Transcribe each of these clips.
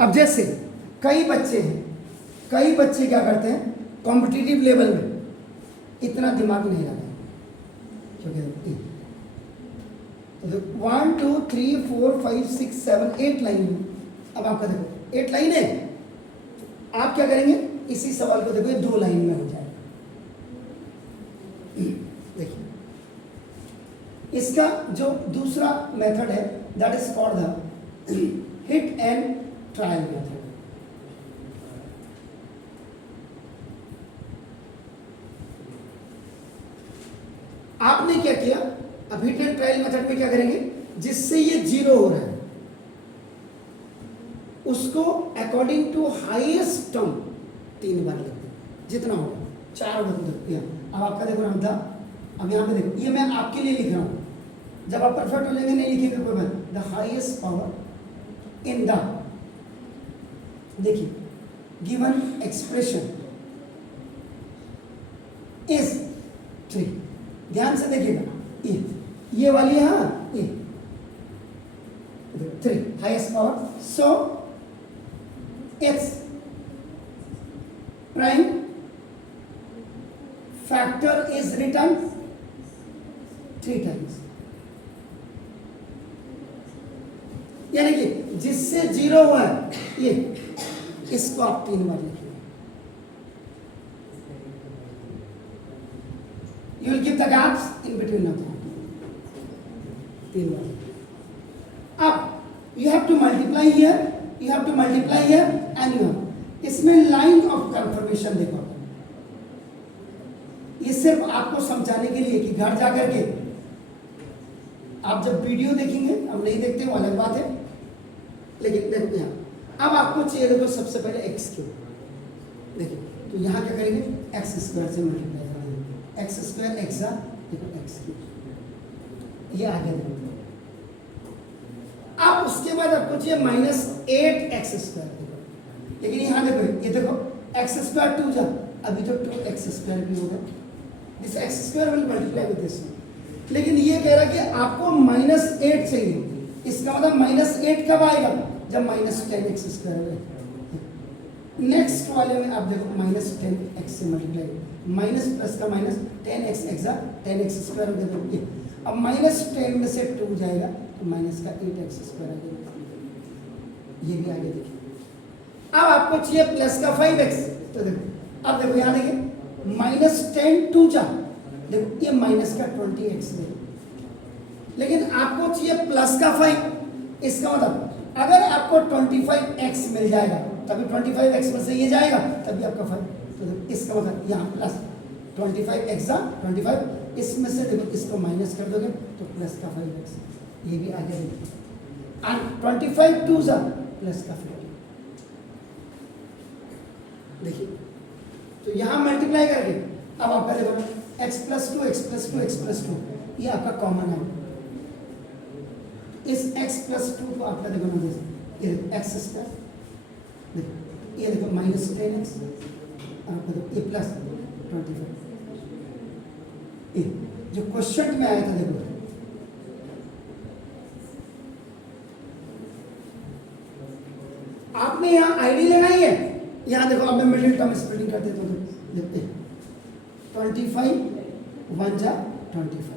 अब जैसे कई बच्चे हैं, कई बच्चे क्या करते हैं कॉम्पिटिटिव लेवल में इतना दिमाग नहीं लगाते, क्योंकि 1 2 3 4 5 6 7 8 लाइन है। अब आपका देखो 8 लाइन है, आप क्या करेंगे इसी सवाल को देखो ये 2 लाइन में हो जाएगा। देखिए इसका जो दूसरा मेथड है that is called the hit and trial method. आपने क्या किया, अब हिट एंड ट्रायल मेथड में क्या करेंगे, जिससे ये 0 हो रहा है उसको अकॉर्डिंग टू हाईएस्ट टर्म 3 बार लिख दें, जितना होगा 4 बार लिख दिया। अब आपका देखो नाम था, अब यहाँ पे देखो ये मैं आपके लिए लिख रहा हूँ, जब आप परफेक्ट हो लेंगे नहीं लिखेंगे कोई बात, the highest power in the, देखिए गिवन एक्सप्रेशन इज 3। ध्यान से देखिएगा ये वाली है, हाँ ये 3 highest power, so its prime factor is return 3 times, यानी कि जिससे 0 हुआ है ये, इसको आप 3 बार लिखिए। You will give the gaps in between of them. 3 बार। अब you have to multiply here, you have to multiply here and you have, इसमें लाइन ऑफ कंफर्मेशन देखो, ये सिर्फ आपको समझाने के लिए कि घर जाकर के आप जब वीडियो देखेंगे, अब नहीं देखते वो अलग बात है, लेकिन देखो यहाँ अब आपको चाहिए देखो सबसे पहले एक्स क्यूब, देखिए तो यहाँ क्या करेंगे एक्स स्क्वायर से मल्टीप्लाई करेंगे, एक्स स्क्वायर एक्सा देखो एक्स क्यूब, ये आगे देखो। अब उसके बाद आपको चाहिए -8 एक्स स्क्वायर, देखो लेकिन यहाँ देखो ये देखो एक्स स्क्वायर 2 जा, अभी तो 2 एक्स स्क्वायर भी होगा, this x square will multiply with this, लेकिन ये कह रहा है कि आपको -8 चाहिए, इसका मतलब -8 कब आएगा जब -10 एक्स स्क्वायर होगा। नेक्स्ट वाले में आप देखो -10 एक्स से मल्टीप्लाई, माइनस प्लस का माइनस 10 एक्स एक्सा 10 एक्स स्क्वायर हो गया, अब -10 में से 2 जाएगा तो माइनस का 8 एक्स स्क्वायर आ जाएगा, ये भी आगे देखिए। अब आपको चाहिए प्लस का 5 एक्स, तो देखो अब देखो यहाँ देखिए -10 2 जा, देखो ये माइनस का 20 एक्स है, लेकिन आपको चाहिए प्लस का 5, इसका मतलब अगर आपको 25x मिल जाएगा तभी 25x में से ये जाएगा तभी आपका 5, तो इसका मतलब यहाँ प्लस 25x 25, इसमें से देखो इसको माइनस कर दोगे तो प्लस का 5x, ये भी आगे देखिए, और 25 2 प्लस का 50, देखिए तो यहाँ मल्टीप्लाई करके अब आपका देखो x + 2 x + 2 x + 2 ये आपका कॉमन है, इस x + 2 को आपका देखो ना ये एक्स स्क्वायर, देखो ये देखो -10x और आपका देखो ये प्लस 25, ये जो क्वेश्चन में आया था देखो आपने यहाँ आईडी लगाई है, यहाँ देखो अब मैं मिडिल टर्म स्प्लिटिंग करते तो देखते हैं 25 1 जा 25,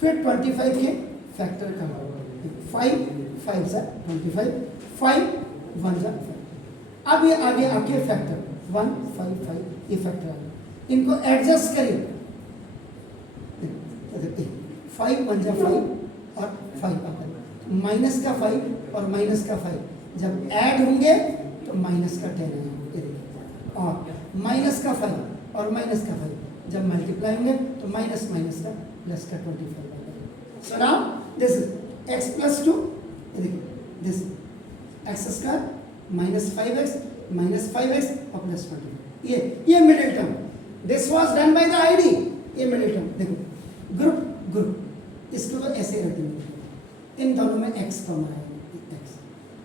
फिर 25 के फैक्टर का 5 5 जा 25 5 1 जा 5, अब ये आगे आके फैक्टर 1 5 5 ये फैक्टर आ गया, इनको एडजस्ट करिए, 5 1 जा 5 और 5 आपका माइनस का 5 और माइनस का 5 जब ऐड होंगे तो माइनस का 10 आएगा, और माइनस का 5 और माइनस का 5 जब मल्टीप्लाई होंगे तो माइनस माइनस का प्लस का 25 आएगा। So now this is x + 2, this x square -5x -5x और प्लस 20, ये middle term, this was done by the ID, ये मिडिल टर्म देखो ग्रुप इसको तो ऐसे रख देंगे, इन दोनों में x कॉमन आएगा, x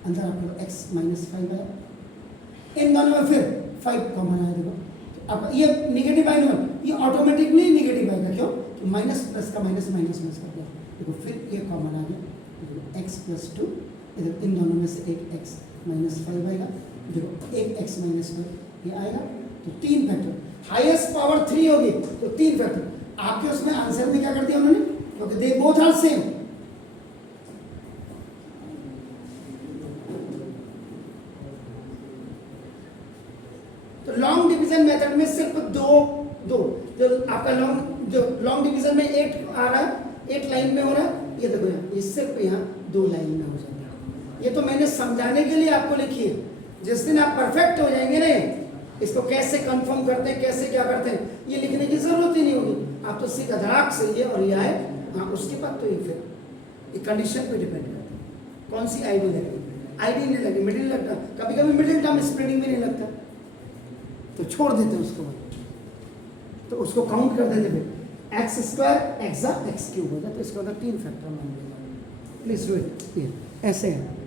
अंदर आपको x -5 आया, इन दोनों में फिर 5 कॉमन आया, देखो अब ये नेगेटिव आएगा, ये ऑटोमेटिकली नेगेटिव आएगा, क्यों तो माइनस प्लस का माइनस माइनस प्लस का प्लस, देखो फिर ये कॉमन आ गया, x + 2 इधर इन दोनों में से एक x माइनस 5 आएगा, देखो एक x माइनस 5 ये आएगा, तो 3 फैक्टर, हाईएस्ट पावर 3 होगी तो 3 फैक्टर। आपके उसमें आंसर में क्या कर दिया उन्होंने, क्योंकि दे बोथ आर सेम। तो लॉन्ग डिवीजन मेथड में सिर्फ दो जो आपका लॉन्ग डिवीजन में 8 आ रहा है, 8 लाइन में हो रहा है, ये देखो यहाँ, ये सिर्फ यहाँ 2 लाइन में हो जाता है। ये तो मैंने समझाने के लिए आपको लिखी है, जिस दिन आप परफेक्ट हो जाएंगे ना, इसको कैसे कंफर्म करते हैं, कैसे क्या करते हैं, ये लिखने की जरूरत ही नहीं होगी, आप तो सीधा धड़ाक से ये और ये आए, हाँ उसके बाद तो ये फिर ये कंडीशन पे डिपेंड करता है कौन सी आईडी लगे, आईडी नहीं लगे, मिडिल लगता, कभी कभी मिडिल टर्म स्प्रेडिंग में नहीं लगता, तो छोड़ देते हैं उसको, तो उसको काउंट कर देते फिर एक्स स्क्वायर एक्स क्यूब होगा, तो इसका होता 3 फैक्टर मान लीजिए। प्लीज डू इट, ऐसे है।